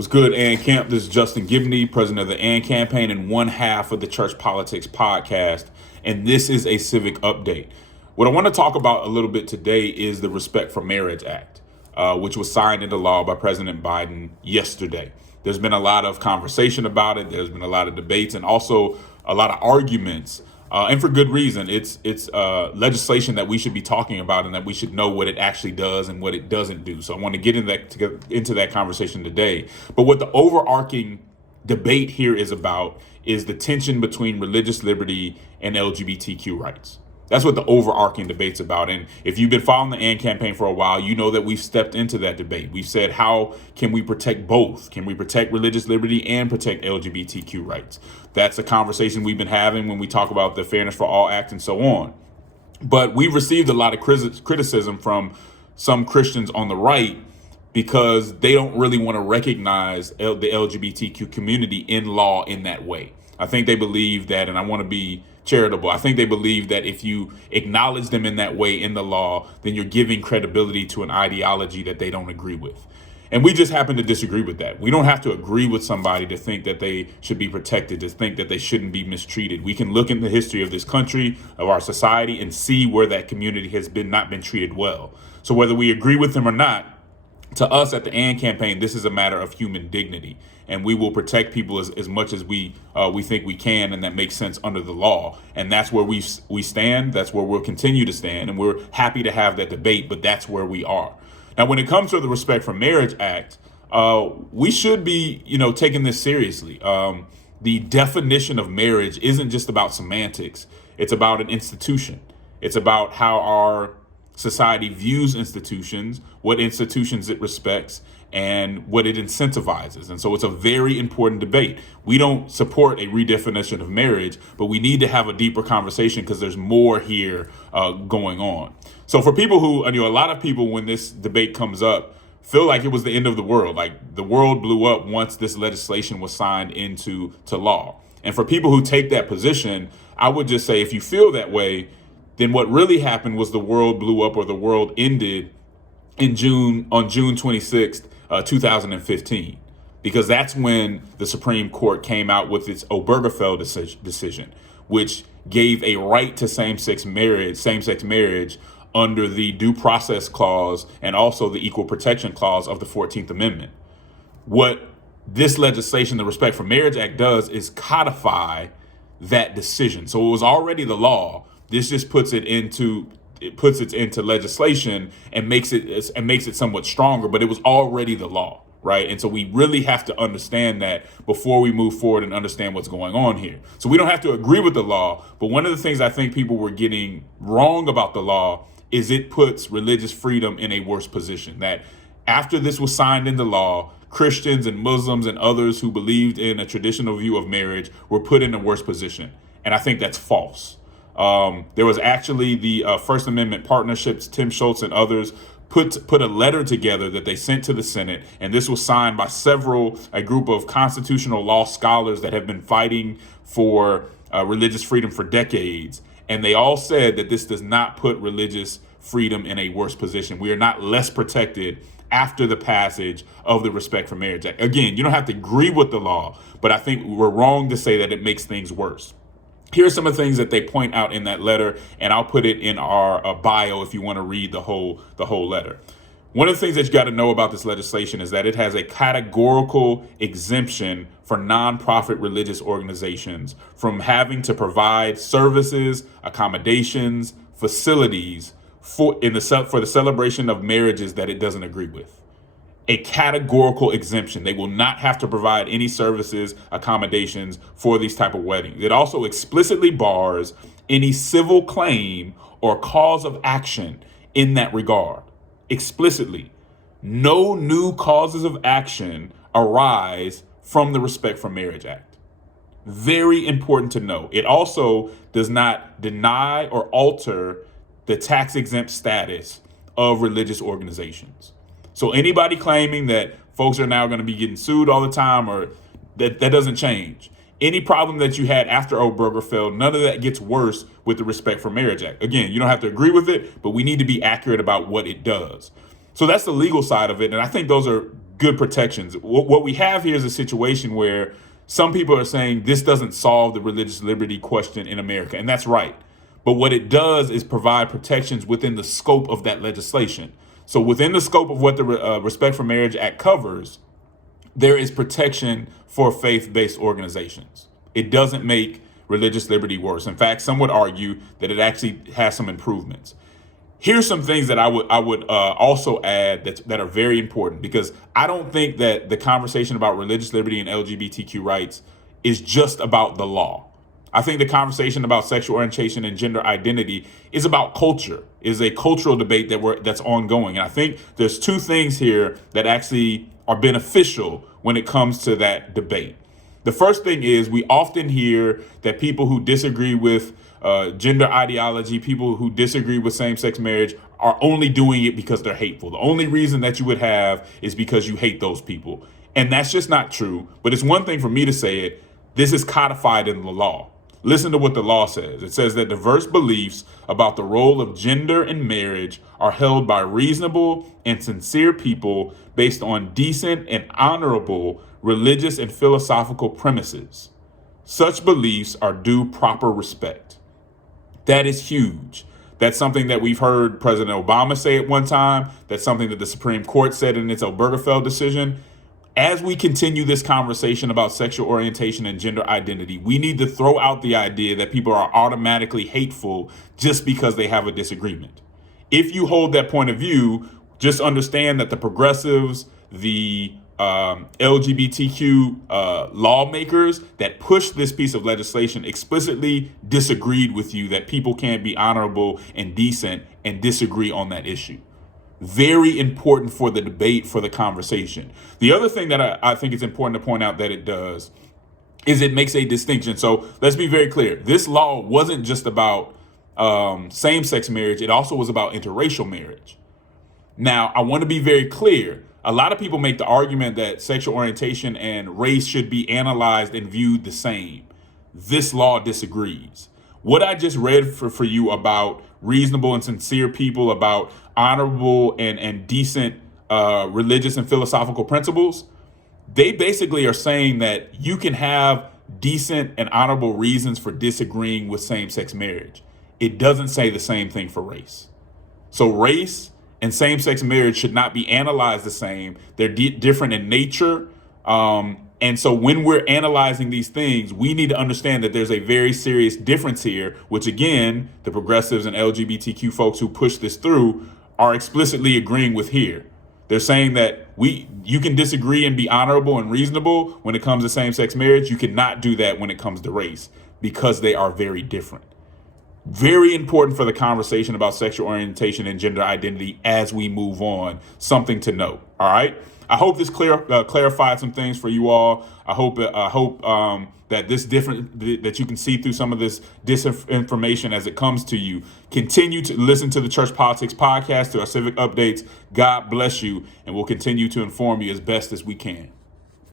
What's good, Ann Camp? This is Justin Gibney, president of the Ann Campaign and one half of the Church Politics Podcast, and this is a civic update. What I want to talk about a little bit today is the Respect for Marriage Act, which was signed into law by President Biden yesterday. There's been a lot of conversation about it. There's been a lot of debates and also a lot of arguments, and for good reason. It's legislation that we should be talking about and that we should know what it actually does and what it doesn't do. So I want to get into that conversation today. But what the overarching debate here is about is the tension between religious liberty and LGBTQ rights. That's what the overarching debate's about. And if you've been following the AND campaign for a while, you know that we've stepped into that debate. We've said, how can we protect both? Can we protect religious liberty and protect LGBTQ rights? That's a conversation we've been having when we talk about the Fairness for All Act and so on. But we've received a lot of criticism from some Christians on the right because they don't really want to recognize the LGBTQ community in law in that way. I think they believe that, and I want to be charitable, I think they believe that if you acknowledge them in that way in the law, then you're giving credibility to an ideology that they don't agree with. And we just happen to disagree with that. We don't have to agree with somebody to think that they should be protected, to think that they shouldn't be mistreated. We can look in the history of this country, of our society, and see where that community has not been treated well. So whether we agree with them or not, to us at the AND campaign, this is a matter of human dignity, and we will protect people as much as we think we can, and that makes sense under the law. And that's where we stand. That's where we'll continue to stand, and we're happy to have that debate. But that's where we are now. When it comes to the Respect for Marriage Act, we should be, taking this seriously. The definition of marriage isn't just about semantics. It's about an institution. It's about how our society views institutions, what institutions it respects, and what it incentivizes. And so it's a very important debate. We don't support a redefinition of marriage, but we need to have a deeper conversation because there's more here going on. So for people who, a lot of people, when this debate comes up, feel like it was the end of the world. Like the world blew up once this legislation was signed into law. And for people who take that position, I would just say, if you feel that way, then what really happened was the world blew up, or the world ended on June 26th, 2015, because that's when the Supreme Court came out with its Obergefell decision, which gave a right to same-sex marriage under the Due Process Clause and also the Equal Protection Clause of the 14th Amendment. What this legislation, the Respect for Marriage Act, does is codify that decision. So it was already the law. This just puts it into legislation and makes it somewhat stronger, but it was already the law, right? And so we really have to understand that before we move forward and understand what's going on here. So we don't have to agree with the law, but one of the things I think people were getting wrong about the law is it puts religious freedom in a worse position. That after this was signed into law, Christians and Muslims and others who believed in a traditional view of marriage were put in a worse position. And I think that's false. There was actually the First Amendment partnerships, Tim Schultz and others put a letter together that they sent to the Senate, and this was signed by a group of constitutional law scholars that have been fighting for religious freedom for decades. And they all said that this does not put religious freedom in a worse position. We are not less protected after the passage of the Respect for Marriage Act. Again, you don't have to agree with the law, but I think we're wrong to say that it makes things worse. Here's some of the things that they point out in that letter, and I'll put it in our bio if you want to read the whole letter. One of the things that you got to know about this legislation is that it has a categorical exemption for nonprofit religious organizations from having to provide services, accommodations, facilities for the celebration of marriages that it doesn't agree with. A categorical exemption. They will not have to provide any services, accommodations for these type of weddings. It also explicitly bars any civil claim or cause of action in that regard. Explicitly. No new causes of action arise from the Respect for Marriage Act. Very important to know. It also does not deny or alter the tax-exempt status of religious organizations. So anybody claiming that folks are now going to be getting sued all the time, or that doesn't change. Any problem that you had after Obergefell, none of that gets worse with the Respect for Marriage Act. Again, you don't have to agree with it, but we need to be accurate about what it does. So that's the legal side of it. And I think those are good protections. What we have here is a situation where some people are saying this doesn't solve the religious liberty question in America, and that's right. But what it does is provide protections within the scope of that legislation. So within the scope of what the Respect for Marriage Act covers, there is protection for faith-based organizations. It doesn't make religious liberty worse. In fact, some would argue that it actually has some improvements. Here's some things that I would also add that are very important, because I don't think that the conversation about religious liberty and LGBTQ rights is just about the law. I think the conversation about sexual orientation and gender identity is about culture, is a cultural debate that's ongoing. And I think there's two things here that actually are beneficial when it comes to that debate. The first thing is we often hear that people who disagree with gender ideology, people who disagree with same-sex marriage are only doing it because they're hateful. The only reason that you would have is because you hate those people. And that's just not true. But it's one thing for me to say it. This is codified in the law. Listen to what the law says. It says that diverse beliefs about the role of gender in marriage are held by reasonable and sincere people based on decent and honorable religious and philosophical premises. Such beliefs are due proper respect. That is huge. That's something that we've heard President Obama say at one time. That's something that the Supreme Court said in its Obergefell decision. As we continue this conversation about sexual orientation and gender identity, we need to throw out the idea that people are automatically hateful just because they have a disagreement. If you hold that point of view, just understand that the progressives, the LGBTQ lawmakers that pushed this piece of legislation explicitly disagreed with you that people can't be honorable and decent and disagree on that issue. Very important for the debate, for the conversation. The other thing that I think is important to point out that it does is it makes a distinction. So let's be very clear. This law wasn't just about same-sex marriage. It also was about interracial marriage. Now, I want to be very clear. A lot of people make the argument that sexual orientation and race should be analyzed and viewed the same. This law disagrees. What I just read for you about reasonable and sincere people, about honorable and decent religious and philosophical principles, they basically are saying that you can have decent and honorable reasons for disagreeing with same-sex marriage. It doesn't say the same thing for race. So race and same-sex marriage should not be analyzed the same. They're different in nature. And so when we're analyzing these things, we need to understand that there's a very serious difference here, which again, the progressives and LGBTQ folks who push this through are explicitly agreeing with here. They're saying that you can disagree and be honorable and reasonable when it comes to same-sex marriage. You cannot do that when it comes to race, because they are very different. Very important for the conversation about sexual orientation and gender identity as we move on. Something to note. All right. I hope this clarified some things for you all. I hope that that you can see through some of this disinformation as it comes to you. Continue to listen to the Church Politics Podcast, to our civic updates. God bless you, and we'll continue to inform you as best as we can.